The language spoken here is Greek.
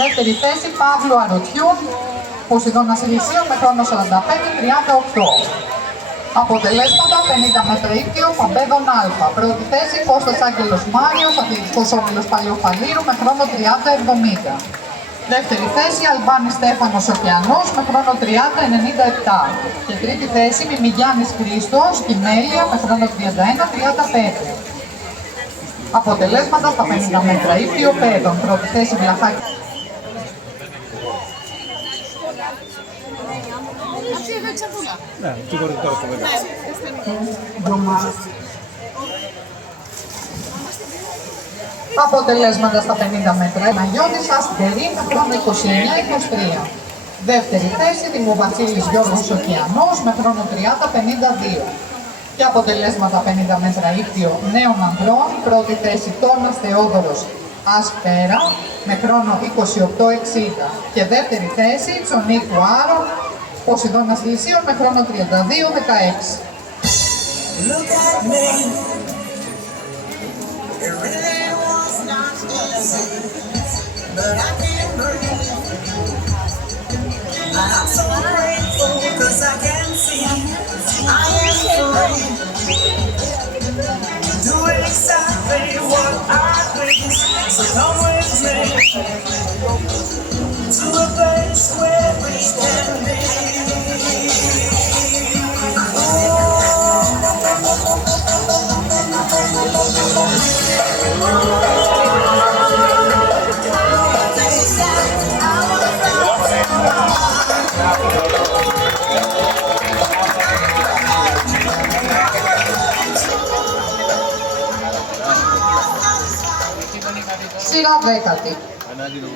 Δεύτερη θέση Παύλου Αρωτιού, Ποσειδώνας Ηλυσίων με χρόνο 45-38. Αποτελέσματα 50 μέτρα ύπτιο Παμπέδων Α. Πρώτη θέση Κώστας Άγγελος Μάριος, αθλητικός όμιλος Παλαιοφαλήρου με χρόνο 30-70. Δεύτερη θέση Αλμπάνης Στέφανος Ωκεανός με χρόνο 30-97. Και τρίτη θέση Μιμιγιάννης Χρήστος Κυμέλια με χρόνο 31-35. Αποτελέσματα στα 50 μέτρα ύπτιο παιδών. Πρώτη θέση Βλαχάκη. Ναι, τι μπορείτε τώρα στο βέβαια. Αποτελέσματα στα 50 μέτρα. Μαγιώτης Αστερή με χρόνο 29-23. Δεύτερη θέση Δημοβασίλης Γιώργος Ωκεανός με χρόνο 30-52. Και αποτελέσματα 50 μέτρα ύπτιο νέων ανδρών. Πρώτη θέση Τόνας Θεόδωρος Ασπέρα με χρόνο 28-60. Και δεύτερη θέση Τσονίκου Άρων Ποσειδώνας Ηλυσίων με χρόνο 32-16. Look at me. It really was not easy, but I can breathe. And I'm so grateful because I can see I am free. Do exactly what I please. So come with me to a place where we can be. Σειρά δέκατη. Ανάγκη του